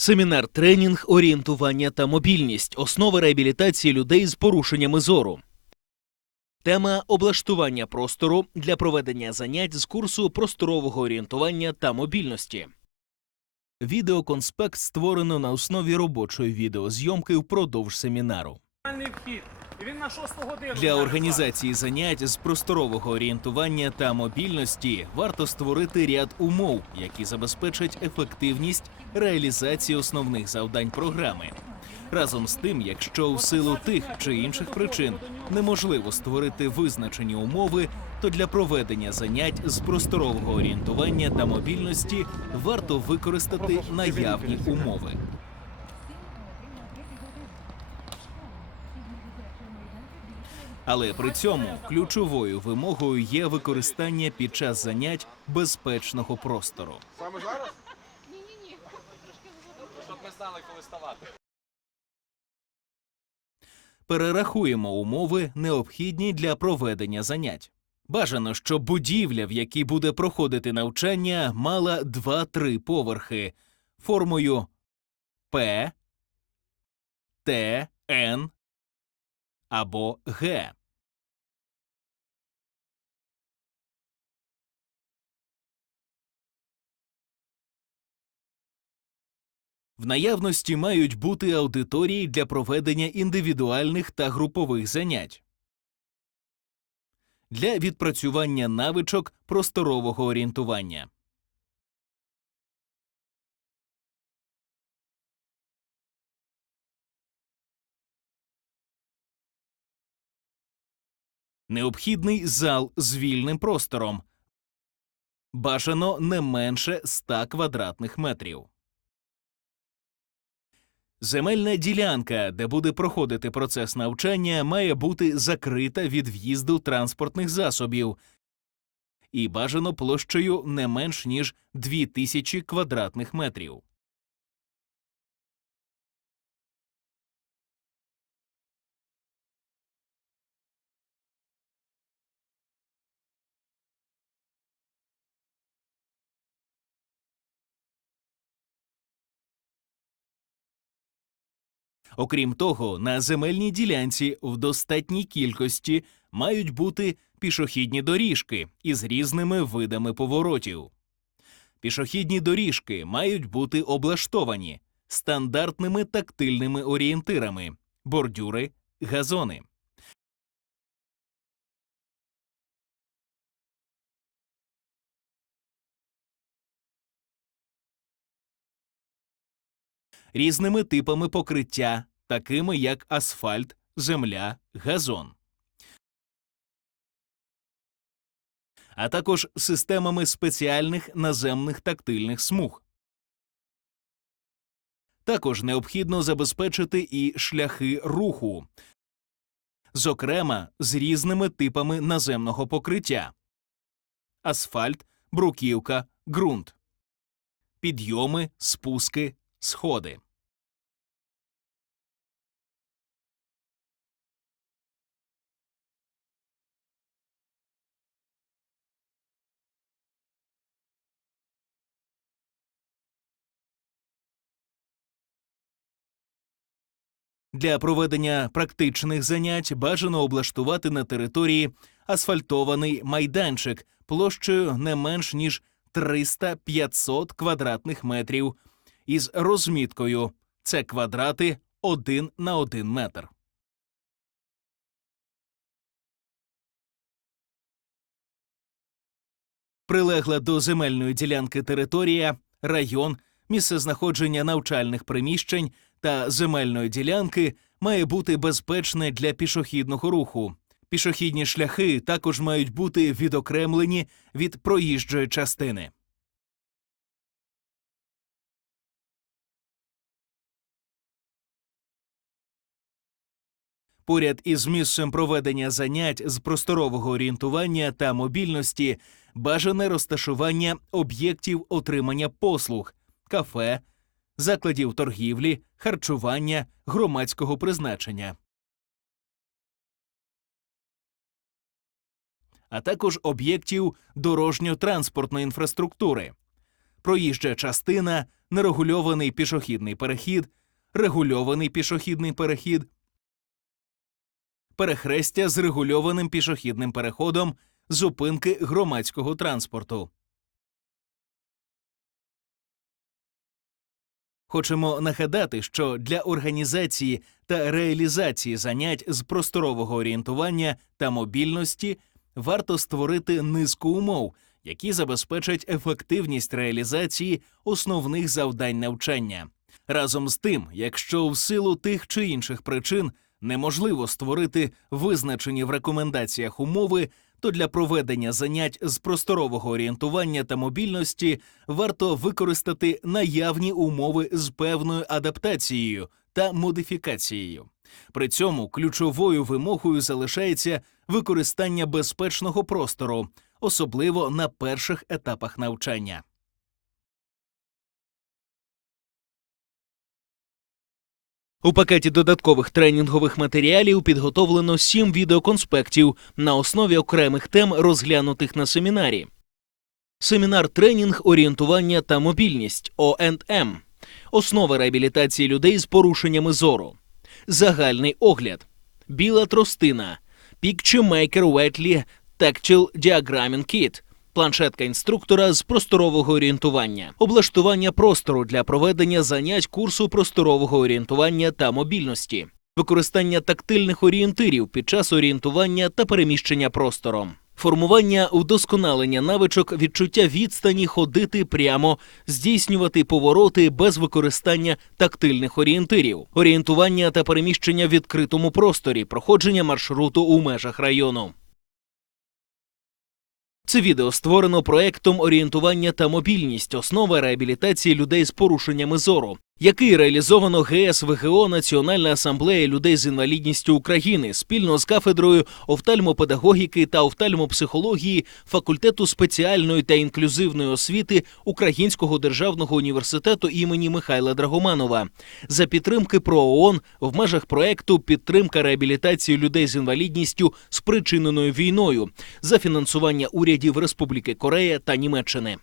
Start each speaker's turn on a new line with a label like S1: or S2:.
S1: Семінар тренінг, орієнтування та мобільність основи реабілітації людей з порушеннями зору. Тема облаштування простору для проведення занять з курсу просторового орієнтування та мобільності. Відеоконспект створено на основі робочої відеозйомки впродовж семінару.
S2: І він на шосту годину.
S1: Для організації занять з просторового орієнтування та мобільності варто створити ряд умов, які забезпечать ефективність реалізації основних завдань програми. Разом з тим, якщо в силу тих чи інших причин неможливо створити визначені умови, то для проведення занять з просторового орієнтування та мобільності варто використати наявні умови. Але при цьому ключовою вимогою є використання під час занять безпечного простору.
S3: Саме зараз?
S2: Щоб ми знали, коли ставати.
S1: Перерахуємо умови, необхідні для проведення занять. Бажано, щоб будівля, в якій буде проходити навчання, мала 2-3 поверхи формою П, Т, Н або Г. В наявності мають бути аудиторії для проведення індивідуальних та групових занять. Для відпрацювання навичок просторового орієнтування. Необхідний зал з вільним простором. Бажано не менше 100 квадратних метрів. Земельна ділянка, де буде проходити процес навчання, має бути закрита від в'їзду транспортних засобів і бажано площею не менш ніж 2000 квадратних метрів. Окрім того, на земельній ділянці в достатній кількості мають бути пішохідні доріжки із різними видами поворотів. Пішохідні доріжки мають бути облаштовані стандартними тактильними орієнтирами, бордюри, газони. різними типами покриття, такими як асфальт, земля, газон. А також системами спеціальних наземних тактильних смуг. Також необхідно забезпечити і шляхи руху, зокрема з різними типами наземного покриття: асфальт, бруківка, ґрунт, підйоми, спуски, сходи. Для проведення практичних занять бажано облаштувати на території асфальтований майданчик площею не менш ніж 300-500 квадратних метрів із розміткою це квадрати 1 на 1 метр. Прилегла до земельної ділянки територія, район, місце знаходження навчальних приміщень та земельної ділянки має бути безпечне для пішохідного руху. Пішохідні шляхи також мають бути відокремлені від проїжджої частини. Поряд із місцем проведення занять з просторового орієнтування та мобільності бажане розташування об'єктів отримання послуг, кафе, закладів торгівлі, харчування, громадського призначення. А також об'єктів дорожньо-транспортної інфраструктури, проїжджа частина, нерегульований пішохідний перехід, регульований пішохідний перехід, перехрестя з регульованим пішохідним переходом, зупинки громадського транспорту. Хочемо нагадати, що для організації та реалізації занять з просторового орієнтування та мобільності варто створити низку умов, які забезпечать ефективність реалізації основних завдань навчання. Разом з тим, якщо в силу тих чи інших причин неможливо створити визначені в рекомендаціях умови, то для проведення занять з просторового орієнтування та мобільності варто використати наявні умови з певною адаптацією та модифікацією. При цьому ключовою вимогою залишається використання безпечного простору, особливо на перших етапах навчання. У пакеті додаткових тренінгових матеріалів підготовлено сім відеоконспектів на основі окремих тем, розглянутих на семінарі. Семінар тренінг орієнтування та мобільність ОНМ. Основа реабілітації людей з порушеннями зору. Загальний огляд. Біла тростина. Picture Maker Wetly Tactile Diagramming Kit. Планшетка інструктора з просторового орієнтування, облаштування простору для проведення занять курсу просторового орієнтування та мобільності, використання тактильних орієнтирів під час орієнтування та переміщення простором, формування вдосконалення навичок відчуття відстані ходити прямо, здійснювати повороти без використання тактильних орієнтирів, орієнтування та переміщення в відкритому просторі, проходження маршруту у межах району. Це відео створено проектом орієнтування та мобільність, основа реабілітації людей з порушеннями зору, який реалізовано ГС ВГО Національна асамблея людей з інвалідністю України спільно з кафедрою офтальмопедагогіки та офтальмопсихології факультету спеціальної та інклюзивної освіти Українського державного університету імені Михайла Драгоманова за підтримки ПРООН в межах проекту Підтримка реабілітації людей з інвалідністю спричиненою війною за фінансування урядів Республіки Корея та Німеччини.